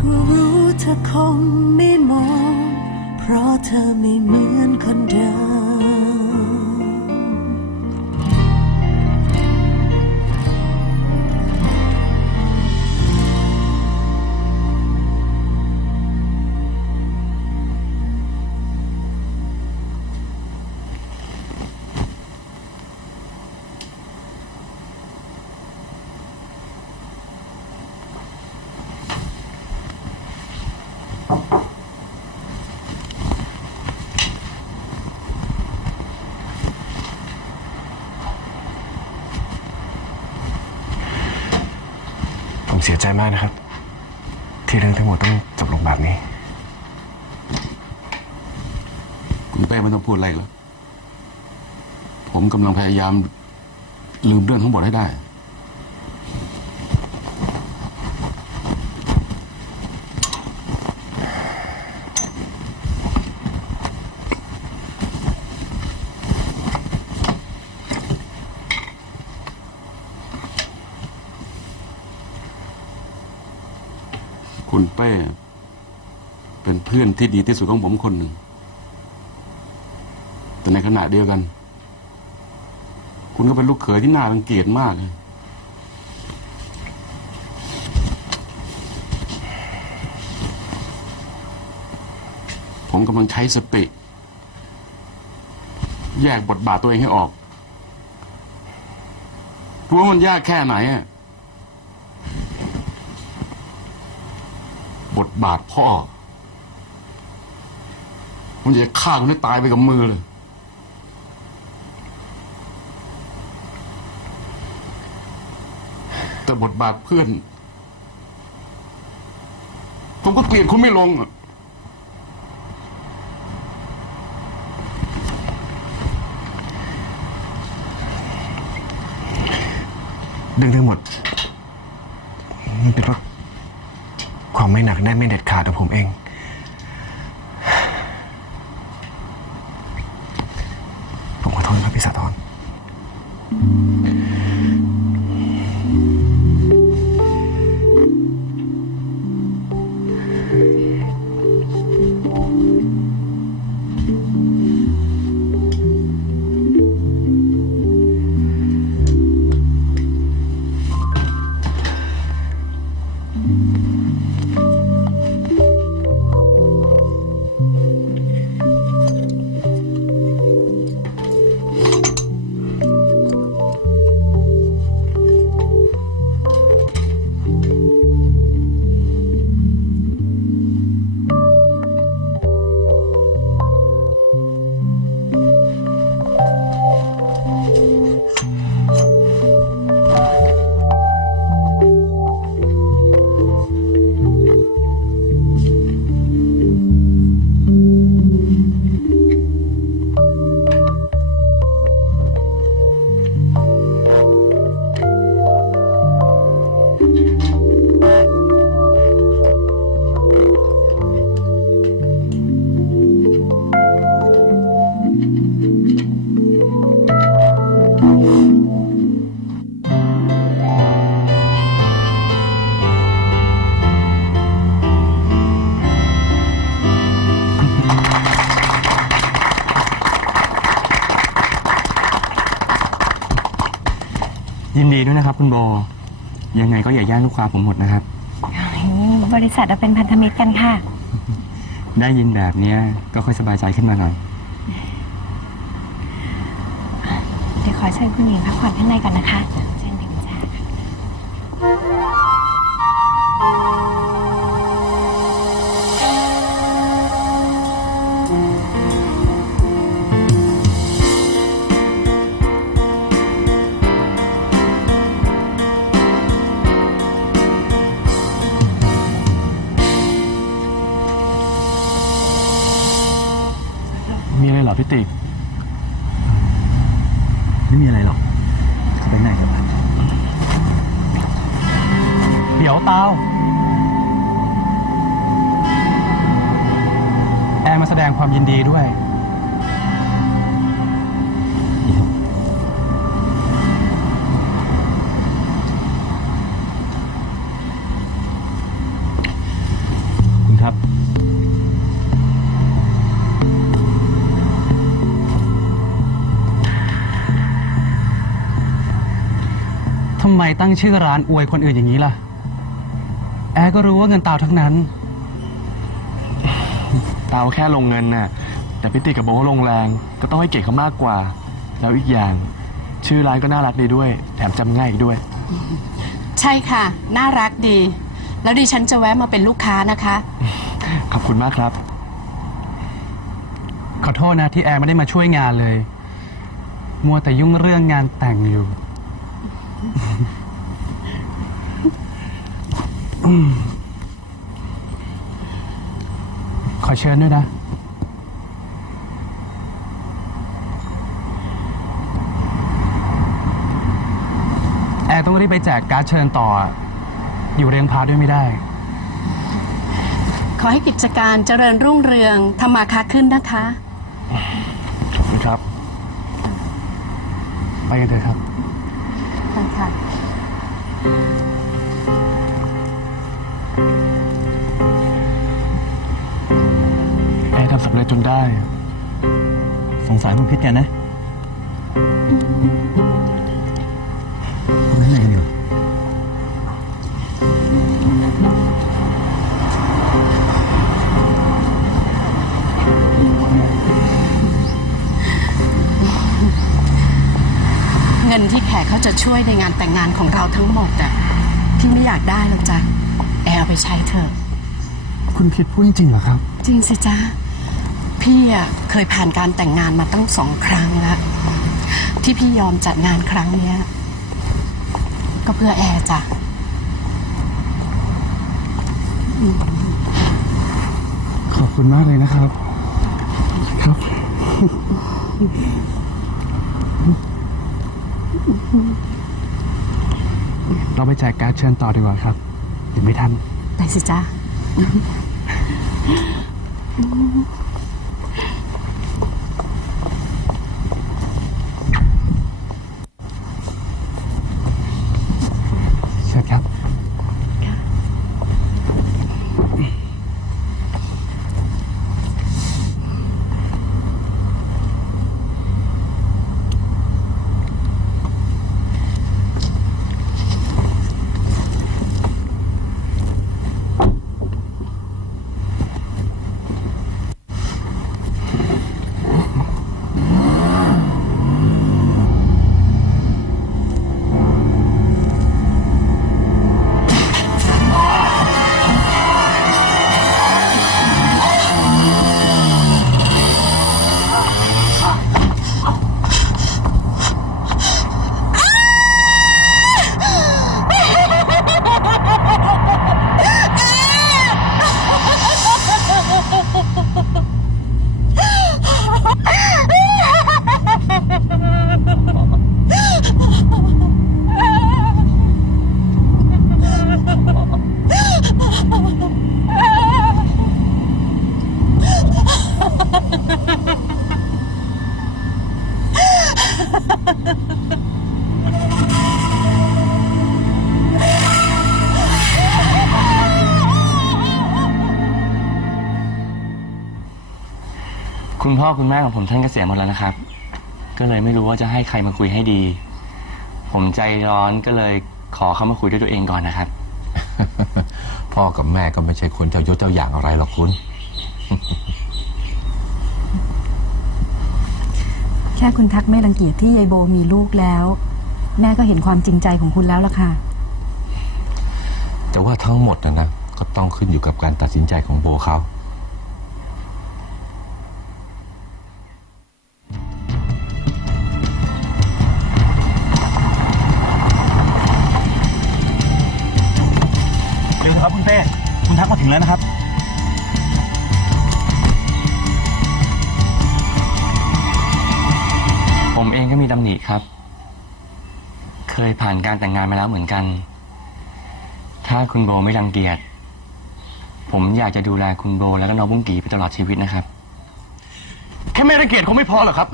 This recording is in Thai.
ก็รู้เธอคงไม่มอง เพราะเธอไม่เหมือนคนเดิม ผมเสียใจมากนะครับ ที่เรื่องทั้งหมดต้องจบลงแบบนี้ คุณเป้ไม่ต้องพูดอะไรแล้ว ผมกำลังพยายามลืมเรื่องทั้งหมดให้ได้ คุณเป้ เป็นเพื่อนที่ดีที่สุดของผมคนหนึ่ง แต่ในขณะเดียวกัน คุณก็เป็นลูกเขยที่น่ารังเกียจมากเลยผมกำลังใช้สติ แยกบทบาทตัวเองให้ออกรู้ว่ามันยากแค่ไหนอะ บทบาทพ่อ มันจะฆ่ามันให้ตายไปกับมือเลย แต่บทบาทเพื่อน ผมก็เกลียดคุณไม่ลงอะเรื่องทั้งหมดมันเป็นเพราะ ความไม่หนักแน่นไม่เด็ดขาดของผมเอง ยินดีด้วยนะครับ คุณโบ ยังไงก็อย่าแย่งลูกค้าผมหมดนะครับ บริษัทเราเป็นพันธมิตรกันค่ะ ได้ยินแบบเนี้ยก็ค่อยสบายใจขึ้นมาหน่อย เดี๋ยวขอเชิญคุณหญิงพักผ่อนข้างในก่อนนะคะ พี่ติไม่มีอะไรหรอกเขาไปไหนกันเดี๋ยวเตาแอนมาแสดงความยินดีด้วย คุณครับ ไมตั้งชื่อร้านอวยคนอื่นอย่างนี้ล่ะ แอร์ก็รู้ว่าเงินตาวทั้งนั้นตาวแค่ลงเงินน่ะ แต่พี่ติกับโบลงแรง ก็ต้องให้เกียรติเขามากกว่า แล้วอีกอย่าง ชื่อร้านก็น่ารักดีด้วย แถมจำง่ายอีกด้วย ใช่ค่ะ น่ารักดี แล้วดิฉันจะแวะมาเป็นลูกค้านะคะ ขอบคุณมากครับ ขอโทษนะที่แอร์ไม่ได้มาช่วยงานเลย มัวแต่ยุ่งเรื่องงานแต่งอยู่อืม ขอเชิญด้วยนะแอร์ต้องรีบไปแจกการ์ดเชิญต่อ อยู่เรียงพาด้วยไม่ได้ ขอให้กิจการเจริญรุ่งเรืองทำมาค้าขึ้นนะคะ ขอบคุณครับ ไปกันเถอะครับ ค่ะแอร์ทำสำเร็จจนได้ สงสารคุณพิษแกนะ เงินที่แขกเขาจะช่วยในงานแต่งงานของเราทั้งหมดอะพี่ไม่อยากได้หรอกจ้ะแอร์เอาไปใช้เถอะคุณพิษพูดจริงๆเหรอครับ จริงสิจ๊ะพี่อะเคยผ่านการแต่งงานมาตั้งสองครั้งแล้วที่พี่ยอมจัดงานครั้งเนี้ย ก็เพื่อแอร์จ้ะขอบคุณมากเลยนะครับ ครับ เราไปแจกการ์ดเชิญต่อดีกว่าครับเดี๋ยวไม่ทันไปสิจ๊ะ คุณพ่อคุณแม่ของผมท่านเกษียณหมดแล้วนะครับ ก็เลยไม่รู้ว่าจะให้ใครมาคุยให้ดี ผมใจร้อนก็เลยขอเข้ามาคุยด้วยตัวเองก่อนนะครับ พ่อกับแม่ก็ไม่ใช่คนเจ้ายศเจ้าอย่างอะไรหรอกคุณ แค่คุณทักไม่รังเกียจที่ยายโบมีลูกแล้ว แม่ก็เห็นความจริงใจของคุณแล้วล่ะค่ะ แต่ว่าทั้งหมดนะนะก็ต้องขึ้นอยู่กับการตัดสินใจของโบเขา ครับคุณเต้ คุณทักมาถึงแล้วนะครับผมเองก็มีตำหนิครับ เคยผ่านการแต่งงานมาแล้วเหมือนกัน ถ้าคุณโบไม่รังเกียจ ผมอยากจะดูแลคุณโบแล้วก็น้องบุ้งกีไปตลอดชีวิตนะครับ แค่ไม่รังเกียจคงไม่พอหรอกครับ